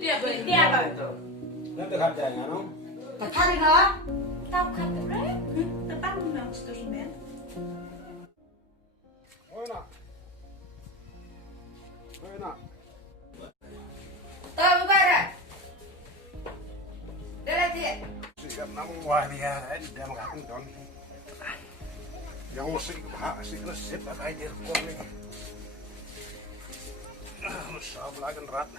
dia apa? Nanti kerjanya no. Kali dah. Tahu kan berapa? Tepat memang setuju men. Oh nak. Oh nak. Tahu berapa? Dah dia. Siap namun wah dia dia makan don. Yang musik bah sih resep apa aja kok ni. Sab lagi rat.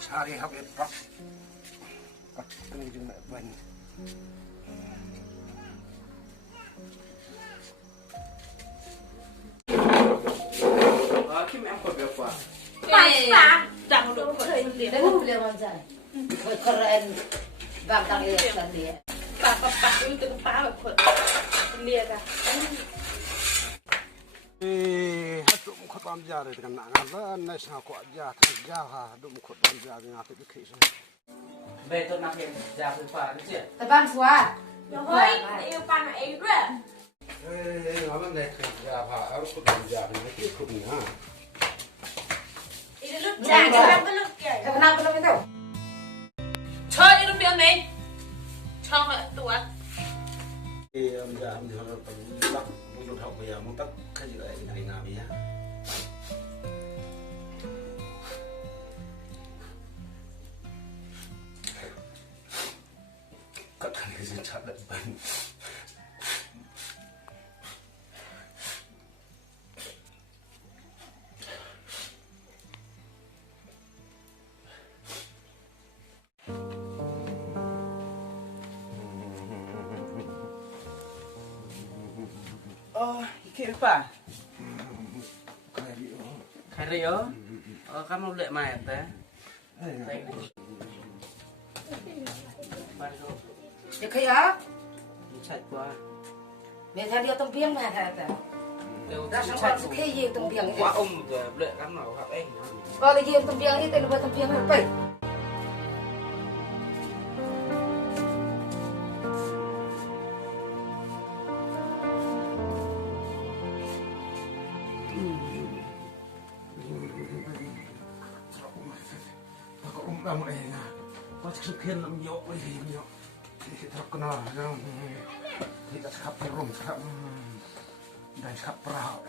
Cari habis pak. Pak ini juga banyak. Kim em kau berapa? Pak, jangan lupa sendiri. Dah boleh manjai. Keren. Bang tang dia sendiri. Pak itu pak kau lihat dah. Aduh muka tamjar itu kan nak ngalah, nasi aku aja kerja ha, aduh muka tamjar ngapa dikis. Betul nak yang jauh apa tu? Teban suar. Hoi, yêu pan yêu rồi. Ngapa nak kerja ha, harus aku tamjar ni ikut ni ha. Ini lu jangan belum ke. Kenapa belum itu? Chơi ini biar ni. Chong tua. Tamjar ni kalau tak menurut aku ya, mutak kerja lagi dari nabi ya. Kadang dia catat ban. Oh, ikut apa? Kayu. Karyo. Oh, kamu lihat mayat ya? Baru Dia kaya. chat gua. Biasa dia tempiang mah kata. Dah sampai suka ye tempiang. Gua tu, lihat kamu hak eh. Kalau ye tempiang itu lebih tempiang apa? Kamu na. Kau sekian lam yok lagi yok. Kita kenal yang kita sekap perum sekap dan sekap perahu.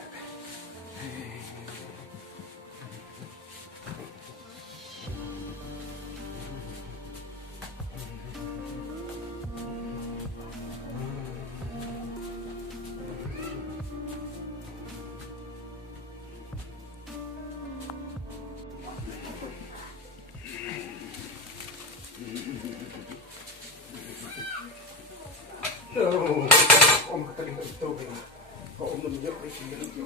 Om tadi itu bang, kau menunjuk di sini.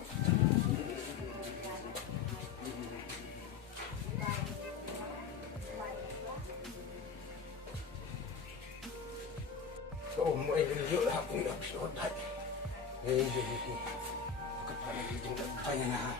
Kau mau menunjuk aku tidak bisa otak. Jadi kepala kita tidak tanya.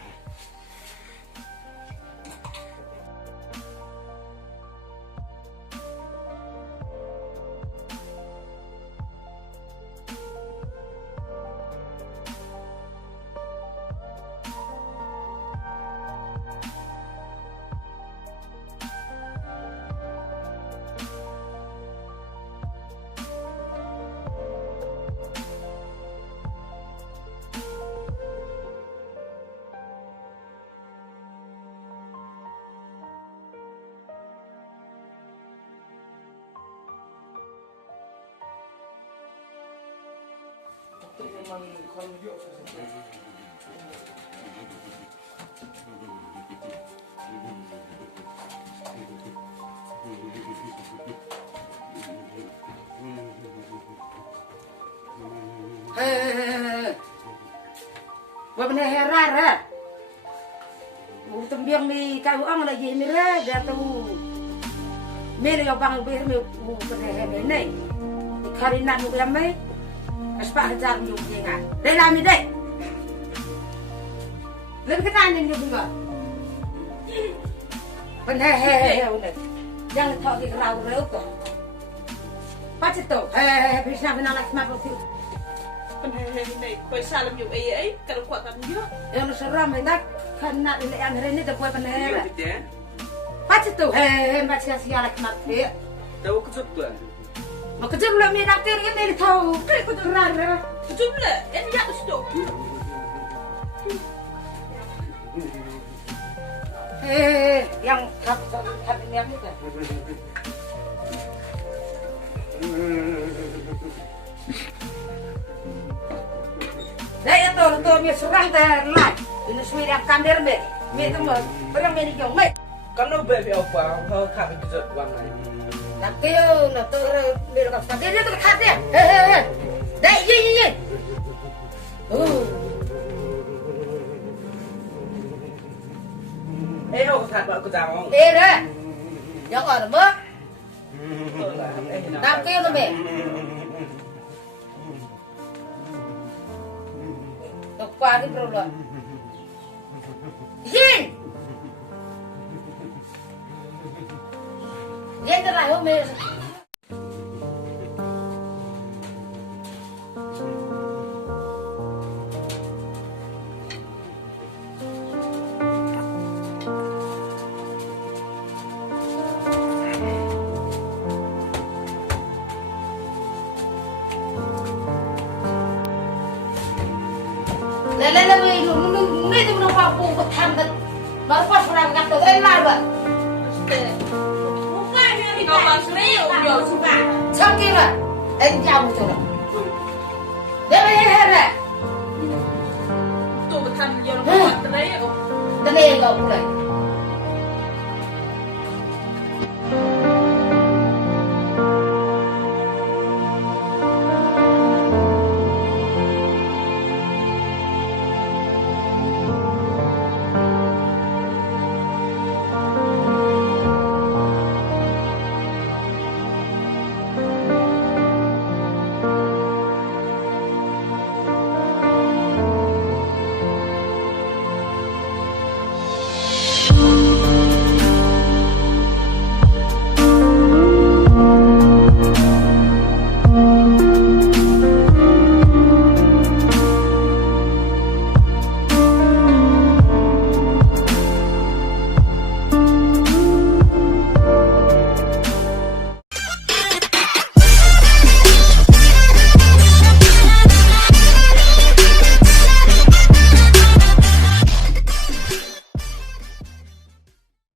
Wah benar heran. Tembiang ni kau ang lagi ni lah dia tu. Mere yang bang ber me benar ni. Karina mu lama. Aspak hajar mu jangan. Dah lama dah. Lebih kenal ni juga. Benar benar. Jangan tahu di kerau reu. Macam tu. Bisa benar nak semua tu. Này, quay xa làm dụng ấy, cả đồng quạt tắm nhớ. Yang seram hendak kena ini yang hari ini terbuat benar. Iya, macam tu. Macam sialat mati. Tahu kecil tuan. Maka je belum minat teri ni tahu. Kau tu rara. Jumlah, ini ya stop. Yang kami ni apa tu? Dah tu mi surang terlai. Ini suara kandir me. Me tu mo, berang me ni jong me. Kamu beli apa? Kau kami kecil uang lain. Nak kêu nak tu me nak apa? Dia tu khat dia. Dah ye. Đâu thật vợ của cháu. Dah. Yang ada mo. Nak kêu tu me. Apa ni problem? Yin. Yin tu lah home. Lele me tu nak apa pun tham kan. Baru pas orang kata rela buat. Bukan ni kau pasal yo suka. Cakap lah. Jauh tu lah. Dia berhera. Tu betul yo nak terlay. Tenang kau pulai.